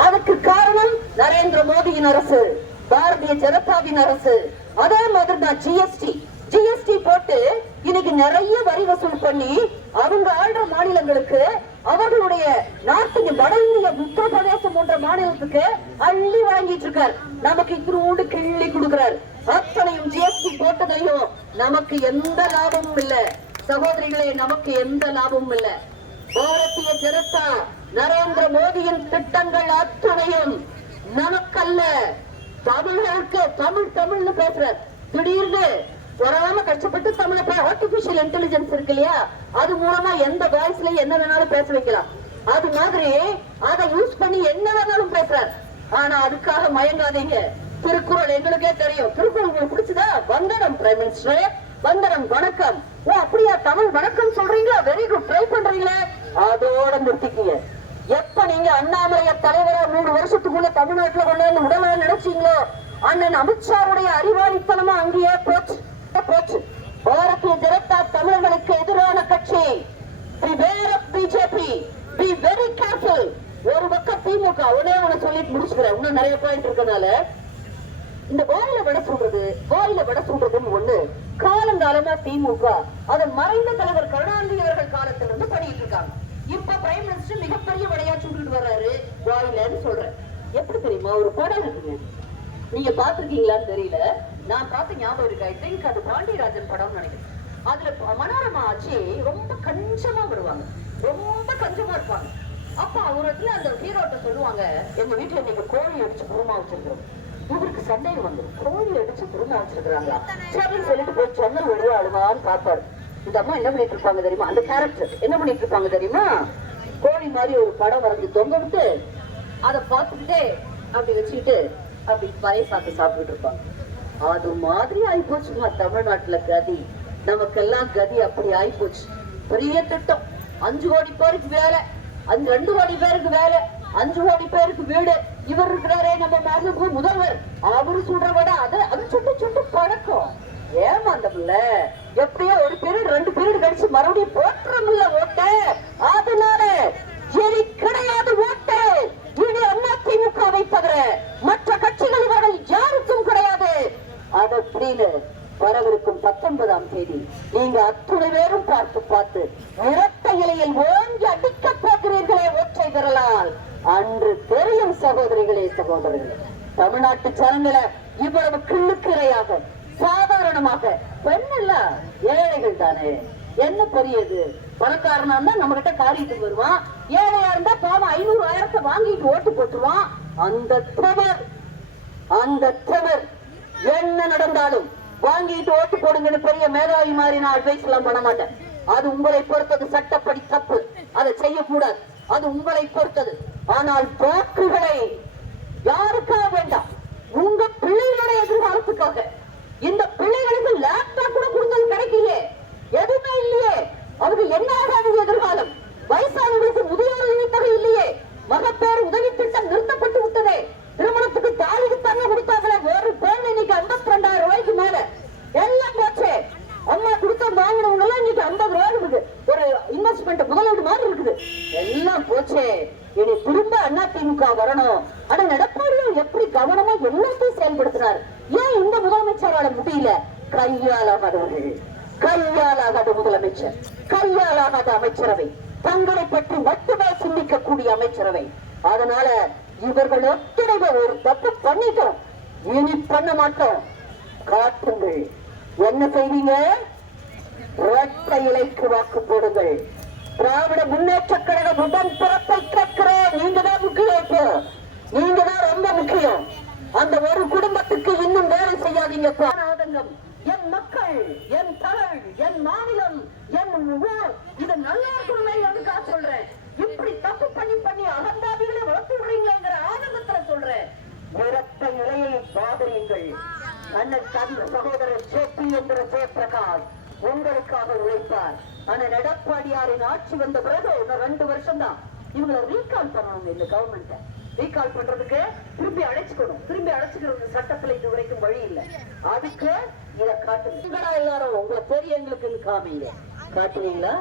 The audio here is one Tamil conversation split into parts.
அதுக்கு காரணம் நரேந்திர மோடியின் அரசு பாரதிய ஜனதாவின் அரசு. அதே மாதிரி தான் ஜிஎஸ்டி ஜிஎஸ்டி போட்டு இன்னைக்கு நிறைய வரி வசூல் பண்ணி அவங்க ஆள்ற மாநிலங்களுக்கு அவர்களுடைய நாட்டுக்கு வட இந்திய உத்தரப்பிரதேசம் போன்ற மாநிலத்துக்கு அள்ளி வாங்கிட்டு இருக்கார். நமக்கு இத்தினோடு கிள்ளி கொடுக்கிறார். அத்தனையும் ஜிஎஸ்டி போட்டதையும் நமக்கு எந்த லாபமும் இல்ல. சகோதரிகளே நமக்கு எந்த லாபமும் இல்ல. பாரதிய ஜனதா நரேந்திர மோடியின் திட்டங்கள் அத்துணையும். நமக்கல்ல தமிழர்களுக்கு தமிழ் தமிழ்னு பேசுற. திடீர்னு வராம கஷ்டப்பட்டு தமிழ ஆர்டிபிஷியல் இன்டெலிஜென்ஸ் இருக்கு இல்லையா? அது மூலமா எந்த வாய்ஸ்ல என்ன வேணாலும் பேச வைக்கலாம். அது மாதிரி அதை யூஸ் பண்ணி என்ன வேணாலும் பேசுறார். ஆனா அதுக்காக மயங்காதீங்க. திருக்குறள் எங்களுக்கே தெரியும். திருக்குறள் உங்களுக்கு பிடிச்சதா? வந்தனம் பிரைம் மினிஸ்டர் வந்தனம் வணக்கம். ஓ அப்படியா? தமிழ் வணக்கம் சொல்றீங்களா? வெரி குட் ட்ரை பண்றீங்களே? அதோட நிறுத்திக்கீங்க. எப்ப நீங்க அண்ணாமலைய தலைவரா மூணு வருஷத்துக்குள்ள தமிழ்நாட்டுல கொண்டு வந்து உடலை நினைச்சீங்களோ? அண்ணன் அமித்ஷாவுடைய அறிவாளித்தனமா அங்கேயே போச்சு. போச்சு. பாரதிய ஜனதா தமிழர்களுக்கு எதிரான கட்சி. பிஜேபி பி வெரி கேர்ஃபுல் ஒரு பக்கம் திமுக உடனே உன சொல்லிட்டு முடிச்சுக்கிறேன். இன்னும் நிறைய பாயிண்ட் இருக்கனால இந்த வாயில விட சொல்றது வாயில விட சொல்றதுன்னு ஒண்ணு. காலங்காலமா திமுக அதன் மறைந்த தலைவர் கருணாநிதி அவர்கள் காலத்திலிருந்து பண்ணிட்டு இருக்காங்க. இப்ப பிரைம் மினிஸ்டர் மிகப்பெரிய விளையா சொல்லிட்டு வர்றாரு. வாயிலன்னு சொல்றேன். எப்படி தெரியுமா? ஒரு படம் இருக்குங்க. நீங்க பாத்துருக்கீங்களான்னு தெரியல. நான் பார்த்த ஞாபகம் இருக்கு? ஐ திங்க் அது பாண்டியராஜன் படம்னு நினைக்கிறேன். அதுல மனோரமா ஆச்சு ரொம்ப கஞ்சமா விடுவாங்க ரொம்ப கஞ்சமா இருப்பாங்க. அப்ப ஒரு இடத்துல அந்த ஹீரோட்ட சொல்லுவாங்க எங்க வீட்டுல இன்னைக்கு கோழி அடிச்சு குருமா வச்சிருக்கோம் இவருக்கு சந்தேகம் வந்துடும் கோழி அடிச்சு குருமா வச்சிருக்காங்க சரின்னு சொல்லிட்டு போய் சொன்ன வெளியே அழுவான்னு பார்ப்பாரு. இந்த அம்மா என்ன பண்ணிட்டு இருப்பாங்க தெரியுமா? அந்த கேரக்டர் என்ன பண்ணிட்டு இருப்பாங்க தெரியுமா? கோழி மாதிரி ஒரு படம் வரைஞ்சு தொங்க விட்டு அதை பார்த்துக்கிட்டே அப்படி வச்சுக்கிட்டு அப்படி பழைய சாப்பிட்டு சாப்பிட்டுட்டு இருப்பாங்க. அது மாதிரி ஆயிப்போச்சுமா தமிழ்நாட்டுல கதி. நமக்கெல்லாம் கதி அப்படி ஆயிப்போச்சு. பெரிய திட்டம். அஞ்சு கோடி பேருக்கு வேலை. அஞ்சு ரெண்டு கோடி பேருக்கு வேலை. அஞ்சு கோடி பேருக்கு வீடு. இவர் இருக்கிறாரே நம்ம மாநில முதல்வர். அவரு சொல்ற விட அது. அது சுட்டு சுட்டு பழக்கம். ஏமாந்த பிள்ளை? எப்படியோ பீரியட் கழிச்சு மறுபடியும் போட்டுறமில்ல ஓட்ட. அதனால எரி கிடையாது ஓட்டு. இனி அதிமுகவை தவிர மற்ற கட்சிகள் இவர்கள் யாருக்கும் கிடையாது. அது அப்படின்னு வரவிருக்கும் பத்தொன்பதாம் தேதி நீங்க அத்துணை பேரும் பார்த்து பார்த்து இரட்டை இலையில் ஓங்கி அடிக்க போகிறீர்களே ஒற்றை விரலால். அன்று தெரியும் சகோதரிகளே சகோதரர்களே தமிழ்நாட்டு ஜனங்களை இவ்வளவு கிள்ளுக்கிரையாக உதாரணமாக பெண் இல்ல ஏழைகள் தானே? என்ன பெரியது? பணக்காரனா இருந்தா நம்ம கிட்ட காரியத்துக்கு வருவான். ஏழையா இருந்தா பாவம் ஐநூறு ஆயிரத்தை வாங்கிட்டு ஓட்டு போட்டுருவான். அந்த திமிர் அந்த தவர் என்ன நடந்தாலும் வாங்கிட்டு ஓட்டு போடுங்கன்னு பெரிய மேதாவி மாதிரி நான் அட்வைஸ் எல்லாம் பண்ண மாட்டேன். அது உங்களை பொறுத்தது சட்டப்படி தப்பு. அதை செய்யக்கூடாது. அது உங்களை பொறுத்தது. ஆனால் வாக்குகளை யாருக்காக வேண்டாம்? உதவி திட்டம் நிறுத்தப்பட்டு விட்டதே. திருமணத்துக்கு தாலிக்கு தங்க கொடுத்தாங்களே ஒரு பெண் இன்னைக்கு ஐம்பத்தி ரெண்டாயிரம் ரூபாய்க்கு மேல. எல்லாம் போச்சு. அம்மா கொடுத்த வாங்கினவங்க எல்லாம் இன்னைக்கு ஐம்பது ரூபாய் இருக்குது. ஒரு இன்வெஸ்ட்மெண்ட் முதலீடு மாதிரி இருக்குது. எல்லாம் போச்சே. இனி திரும்ப அண்ணா திமுக வரணும். ஆனா எடப்பாடியும் எப்படி கவனமா எல்லாத்தையும் செயல்படுத்தினார் ஏன் இந்த முதலமைச்சரால முடியல? கையாலாகாதவர்கள் கையாலாகாத முதலமைச்சர். கையாலாகாத அமைச்சரவை. தங்களை பற்றி மட்டுமே சிந்திக்கக்கூடிய அமைச்சரவை. அதனால இவர்கள் ஒத்துழைவை ஒரு தப்பு பண்ணிட்டோம். இனி பண்ண மாட்டோம். காட்டுங்கள். என்ன செய்வீங்க? இரட்டை இலைக்கு வாக்கு போடுங்கள். திராவிட முன்னேற்ற கழக உடன் பிறப்பை கேட்கிறோம். நீங்க தான் முக்கியம் இப்போ நீங்க தான் ரொம்ப முக்கியம். அந்த ஒரு குடும்பத்துக்கு இன்னும் வேலை செய்யாதீங்க. ஆதங்கம் என் மக்கள் என் தமிழ் என் மாநிலம் என் ஊர். இது நல்லா இருக்குமே அதுக்காக சொல்றேன்? இப்படி தப்பு பண்ணி பண்ணி அகந்தாபிகளை வளர்த்து விடுறீங்களேங்கிற ஆதங்கத்துல சொல்றேன் இரட்டை இலையை பாதரியுங்கள் அண்ணன் தன் சகோதரர் சேத்தி என்ற ஜெயபிரகாஷ் உங்களுக்காக உழைப்பார். ஆனா எடப்பாடியாரின் ஆட்சி வந்த பிறகு இன்னும் ரெண்டு வருஷம் தான் இவங்களை ரீகால் பண்ணணும் இந்த கவர்மெண்ட் ரீகால் பண்றதுக்கு திரும்பி அழைச்சுக்கணும். திரும்பி அழைச்சுக்கிறது சட்டத்துல இது வரைக்கும் வழி இல்ல. அதுக்கு இத காட்டுங்களா எல்லாரும் உங்களை பெரியவங்களுக்கு காமிங்க. காட்டுவீங்களா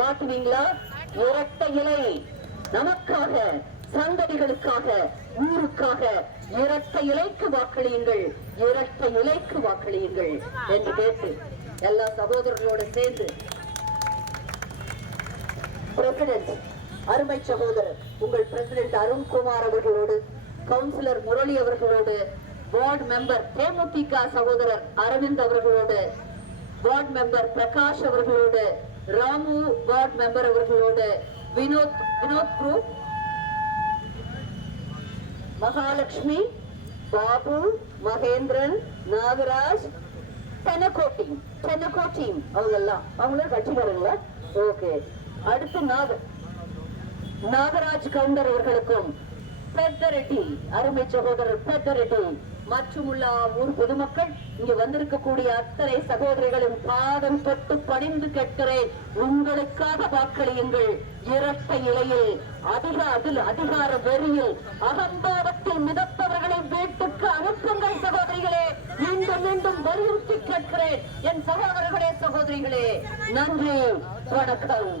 காட்டுவீங்களா இரட்டை இலை. நமக்காக சந்ததிகளுக்காக ஊருக்காக இரட்டை இலைக்கு வாக்களியுங்கள். இரட்டை இலைக்கு வாக்களியுங்கள் என்று கேட்டு எல்லா சகோதரர்களோடு சேர்ந்து பிரசிடென்ட் அருமை சகோதரர் உங்கள் பிரசிடென்ட் அருண்குமார் அவர்களோடு கவுன்சிலர் முரளி அவர்களோடு வார்டு மெம்பர் தேமுதிக சகோதரர் அரவிந்த் அவர்களோடு வார்டு மெம்பர் பிரகாஷ் அவர்களோடு ராமு வார்டு மெம்பர் அவர்களோடு வினோத் வினோத் குரூப் மகாலட்சுமி பாபு மகேந்திரன் நாகராஜ் தெனக்கோட்டி தெனக்கோட்டி அவங்க எல்லாம் அவங்களும் கட்சிக்காரங்களா? ஓகே. அடுத்து நாக நாகராஜ் கவுண்டர் அவர்களுக்கும் பெத்தரெட்டி அருமை சகோதரர் பெத்தரெட்டி. மற்றும் உள்ள ஊர் பொதுமக்கள் இங்க வந்திருக்கக்கூடிய அத்தனை சகோதரிகளின் பாதம் தொட்டு பணிந்து கேட்கிறேன். உங்களுக்காக வாக்களியுங்கள். இரட்டை இலையில் அதிக அதில் அதிகார வெறியில் அகம்பாவத்தில் மிதப்பவர்களை வீட்டுக்கு அனுப்புங்கள் சகோதரிகளே. மீண்டும் மீண்டும் வலியுறுத்தி கேட்கிறேன். என் சகோதரர்களே சகோதரிகளே நன்றி. வணக்கம்.